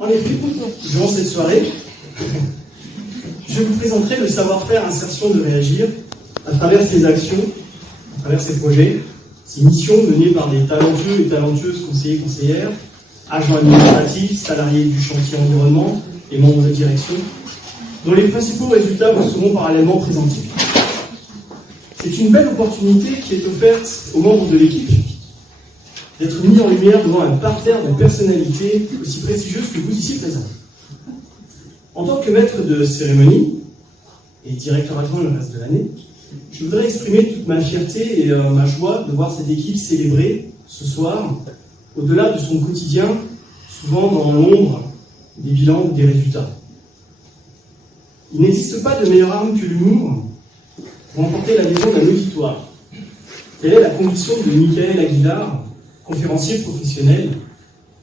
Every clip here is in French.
En effet, durant cette soirée, je vous présenterai le savoir-faire insertion de Réagir à travers ses actions, à travers ses projets, ses missions menées par des talentueux et talentueuses conseillers et conseillères, agents administratifs, salariés du chantier environnement et membres de direction, dont les principaux résultats vous seront parallèlement présentés. C'est une belle opportunité qui est offerte aux membres de l'équipe d'être mis en lumière devant un parterre de personnalités aussi prestigieuses que vous ici présents. En tant que maître de cérémonie et directeur adjoint le reste de l'année, je voudrais exprimer toute ma fierté et ma joie de voir cette équipe célébrer ce soir, au-delà de son quotidien, souvent dans l'ombre des bilans ou des résultats. Il n'existe pas de meilleure arme que l'humour pour remporter l'adhésion d'un auditoire. Telle est la conviction de Michael Aguilar, conférencier professionnel,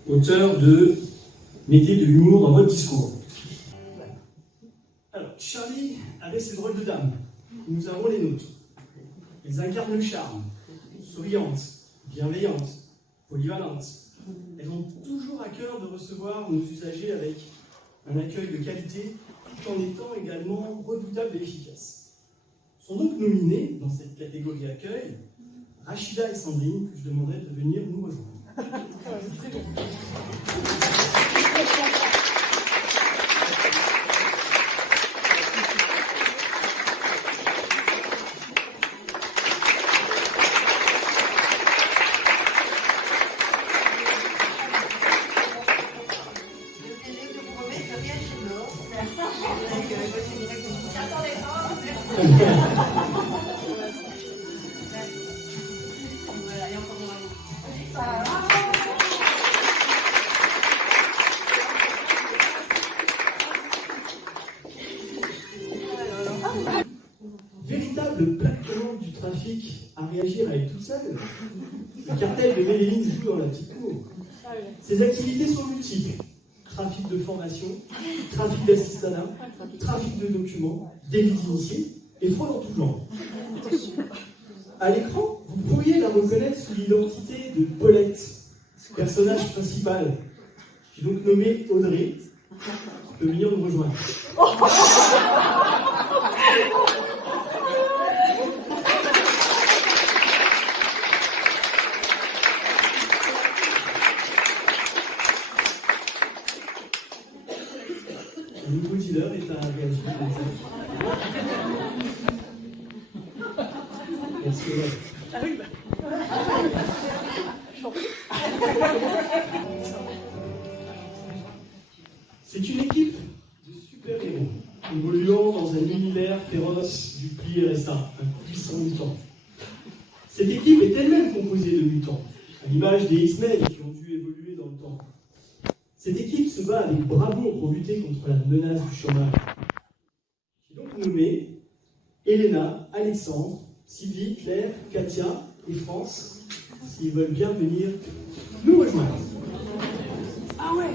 auteur de « Mettez de l'humour dans votre discours ». Alors, Charlie avait ses drôles de dames, nous avons les nôtres. Elles incarnent le charme, souriantes, bienveillantes, polyvalentes. Elles ont toujours à cœur de recevoir nos usagers avec un accueil de qualité, tout en étant également redoutables et efficaces. Sont donc nominées dans cette catégorie accueil Rachida et Sandrine, que je demanderai de venir nous rejoindre. Véritable plaque tournante du trafic à réagir à elle toute seule, le cartel de Méléline joue dans la petite cour. Ses activités sont multiples. Trafic de formation, trafic d'assistanat, trafic de documents, délit d'initiés et fraude en tout genre. À l'écran, vous pourriez la reconnaître sous l'identité de Paulette, personnage principal. J'ai donc nommé Audrey, qui peut venir nous rejoindre. Le nouveau dealer est à réagir. Merci. Ah oui, c'est une équipe de super-héros, évoluant dans un univers féroce du pli RSA, un puissant mutant. Cette équipe est elle-même composée de mutants, à l'image des X-Men qui ont dû évoluer dans le temps. Cette équipe se bat avec bravoure pour lutter contre la menace du chômage. J'ai donc nommé Elena, Alexandre, Sylvie, Claire, Katia et France, s'ils veulent bien venir nous rejoindre. Ah ouais.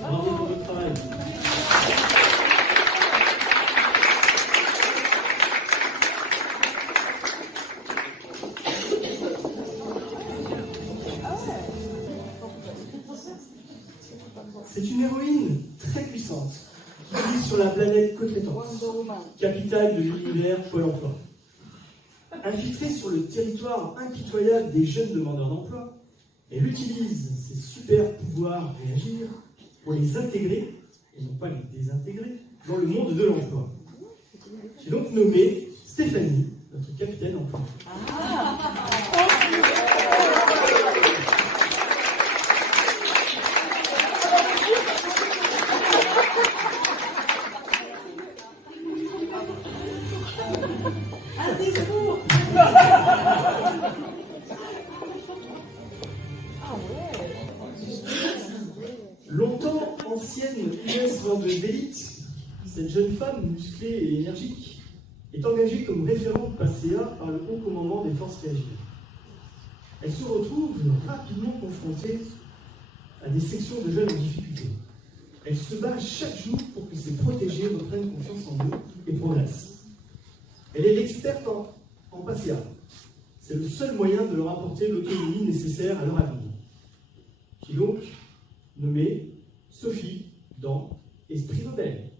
Bravo pour votre travail. C'est une héroïne très puissante qui vit sur la planète Côte-Rétance, capitale de l'univers Pôle emploi. Infiltrée sur le territoire impitoyable des jeunes demandeurs d'emploi, elle utilise ses super pouvoirs réagir pour les intégrer, et non pas les désintégrer, dans le monde de l'emploi. J'ai donc nommé Stéphanie, notre capitaine emploi. vendeuse d'élite, cette jeune femme musclée et énergique est engagée comme référente PACEA par le haut commandement des forces réagies. Elle se retrouve rapidement confrontée à des sections de jeunes en difficulté. Elle se bat chaque jour pour que ses protégés reprennent confiance en eux et progressent. Elle est l'experte en PACEA. C'est le seul moyen de leur apporter l'autonomie nécessaire à leur avenir. J'ai donc nommé Sophie dans Esprit rebelle.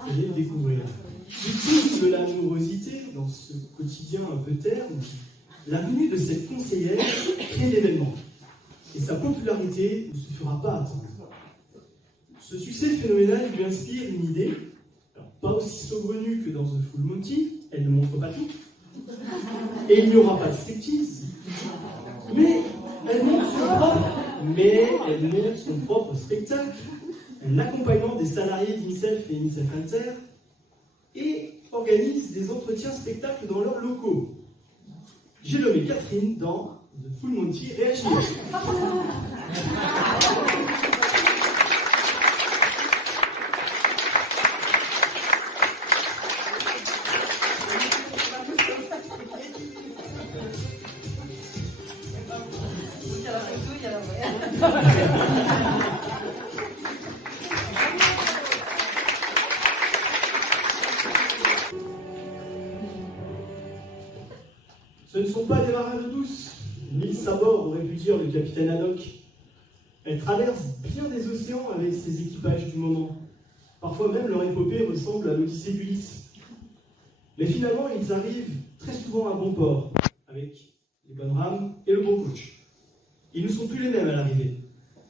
Allez découvrir. Victime de l'amorosité, dans ce quotidien un peu terne, la venue de cette conseillère crée l'événement. Et sa popularité ne se fera pas attendre. Ce succès phénoménal lui inspire une idée, alors pas aussi saugrenue que dans The Full Monty, elle ne montre pas tout, et il n'y aura pas de striptease, mais elle montre son propre spectacle, l'accompagnement des salariés d'INSEF et INSEF Inter, et organise des entretiens spectacles dans leurs locaux. J'ai nommé Catherine dans The Full Monty Réagir. Ce ne sont pas des marins d'eau douce, mille sabords aurait pu dire le capitaine Haddock. Elle traverse bien des océans avec ses équipages du moment. Parfois même leur épopée ressemble à l'Odyssée d'Ulysse. Mais finalement, ils arrivent très souvent à bon port, avec les bonnes rames et le bon coach. Ils ne sont plus les mêmes à l'arrivée.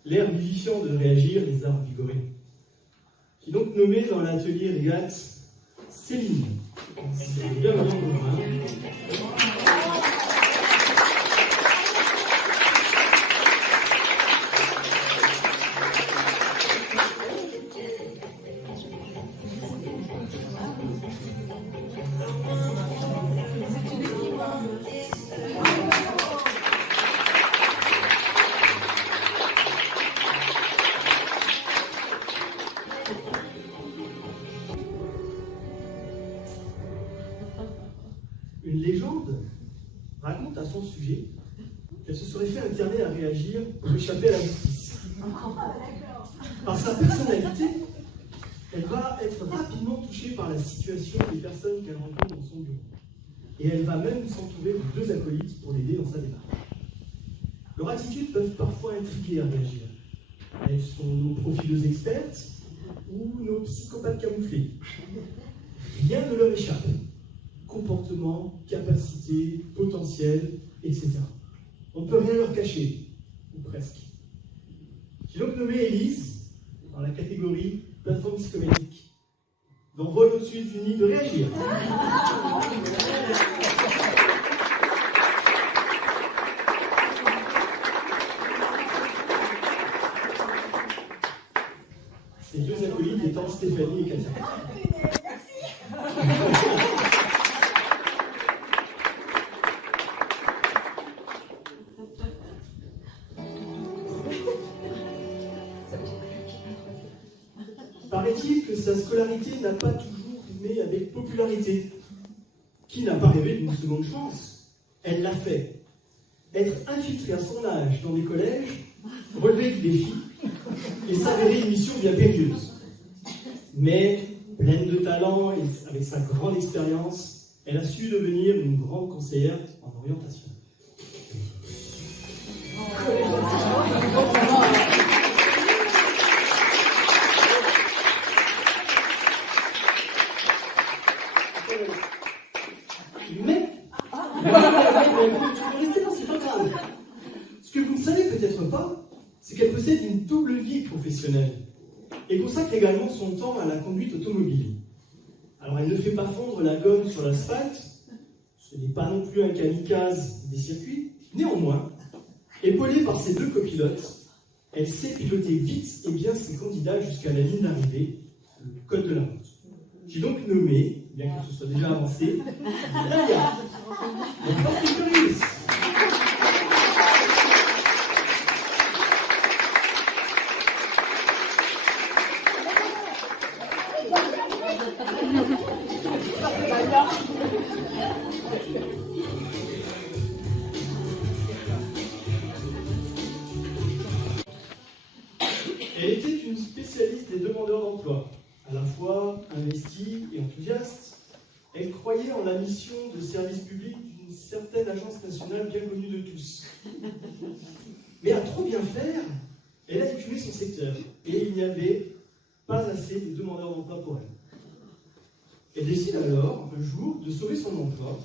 L'air vivifiant de Réagir les a revigorés. J'ai donc nommé dans l'atelier régate Céline. C'est bien maintenant Une légende raconte à son sujet qu'elle se serait fait interner à Réagir pour échapper à la justice. Par sa personnalité, elle va être rapidement touchée par la situation des personnes qu'elle rencontre dans son bureau. Et elle va même s'entourer de 2 acolytes pour l'aider dans sa démarche. Leurs attitudes peuvent parfois intriguer à Réagir. Elles sont nos profileuses expertes ou nos psychopathes camouflés. Rien ne leur échappe. Comportement, capacité, potentiel, etc. On ne peut rien leur cacher, ou presque. J'ai donc nommé Élise dans la catégorie plateforme psychométrique, dans Vol au-dessus du nid de Réagir. Ces 2 acolytes étant Stéphanie et Katia. Paraît-il que sa scolarité n'a pas toujours rimé avec popularité. Qui n'a pas rêvé d'une seconde chance? Elle l'a fait. Être infiltré à son âge dans des collèges, relever du défi et s'avérer une mission bien périlleuse. Mais, pleine de talent et avec sa grande expérience, elle a su devenir une grande conseillère en orientation. Mais, tu peux rester dans ce programme. Ce que vous ne savez peut-être pas, c'est qu'elle possède une double vie professionnelle et consacre également son temps à la conduite automobile. Alors elle ne fait pas fondre la gomme sur l'asphalte, ce n'est pas non plus un kamikaze des circuits, néanmoins, épaulée par ses 2 copilotes, elle sait piloter vite et bien ses candidats jusqu'à la ligne d'arrivée, le code de la route. J'ai donc nommé, bien que ce soit déjà avancé, Laïa, la Fast and Furious. Elle était une spécialiste des demandeurs d'emploi, à la fois investie et enthousiaste. Elle croyait en la mission de service public d'une certaine agence nationale bien connue de tous. Mais à trop bien faire, elle a écumé son secteur et il n'y avait pas assez de demandeurs d'emploi pour elle. Elle décide alors, un jour, de sauver son emploi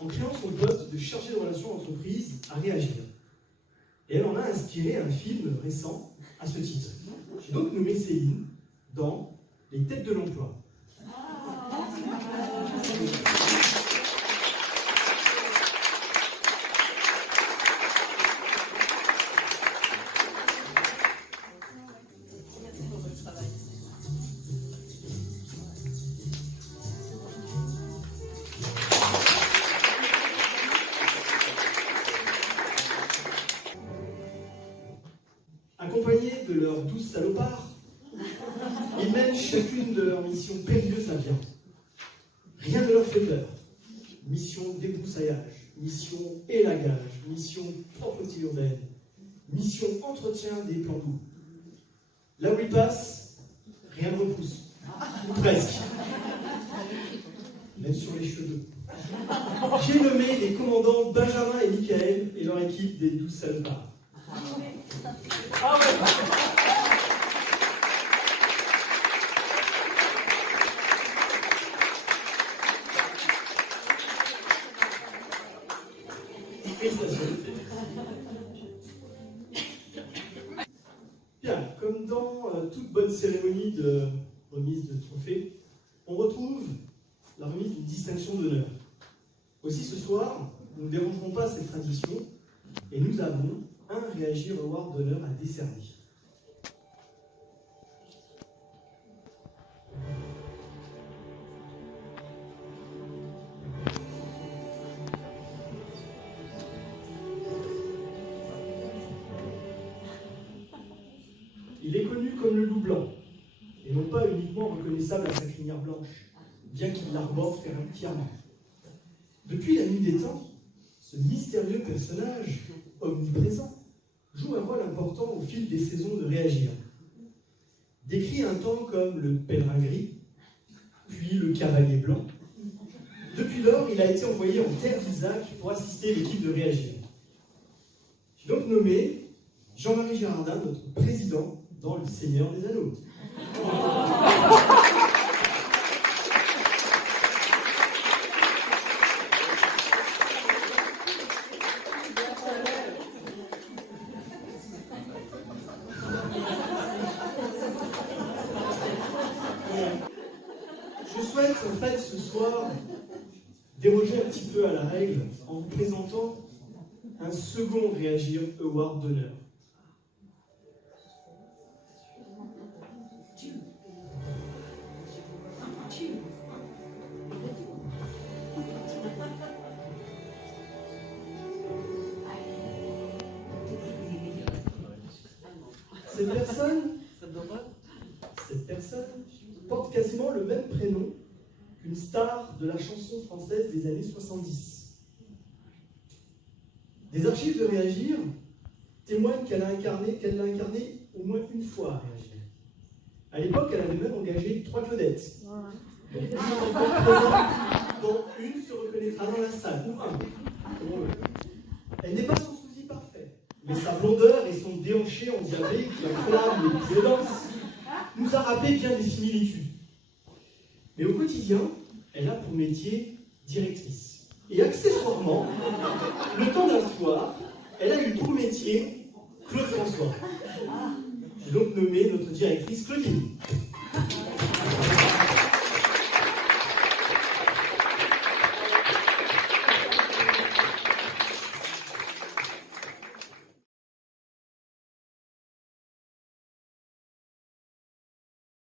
en créant son poste de chargé de relations entreprises à Réagir. Et elle en a inspiré un film récent à ce titre. J'ai donc nommé Céline dans Les Têtes de l'Emploi. Accompagnés de leurs 12 salopards, ils mènent chacune de leurs missions périlleuses à bien. Rien ne leur fait peur. Mission débroussaillage, mission élagage, mission propreté urbaine, mission entretien des plans d'eau. Là où ils passent, rien ne repousse. Ou presque. Même sur les cheveux. J'ai nommé les commandants Benjamin et Michael et leur équipe des 12 salopards. Bien, comme dans toute bonne cérémonie de remise de trophée, on retrouve la remise d'une distinction d'honneur. Aussi ce soir, nous ne dérangerons pas cette tradition et nous avons un Réagir Award d'honneur à décerner. Il est connu comme le loup blanc, et non pas uniquement reconnaissable à sa crinière blanche, bien qu'il l'arbore fièrement. Depuis la nuit des temps, ce mystérieux personnage, omniprésent, joue un rôle important au fil des saisons de Réagir. Décrit un temps comme le pèlerin gris, puis le cavalier blanc, depuis lors, il a été envoyé en terre d'Isaac pour assister l'équipe de Réagir. J'ai donc nommé Jean-Marie Girardin, notre président, dans Le Seigneur des Anneaux. Je souhaite en fait ce soir déroger un petit peu à la règle en vous présentant un second Réagir Award d'honneur. Cette personne porte quasiment le même prénom qu'une star de la chanson française des années 70. Des archives de Réagir témoignent qu'elle l'a incarné au moins une fois à Réagir. À l'époque, elle avait même engagé 3 Claudettes. Donc, dont une se reconnaîtra dans la salle. Elle n'est pas sans souci parfait, mais sa blondeur et son déhanché endiablé qui enflamme les violences nous a rappelé bien des similitudes. Mais au quotidien, elle a pour métier directrice. Et accessoirement, le temps d'un soir, elle a eu pour métier Claude François. J'ai donc nommé notre directrice Claudine.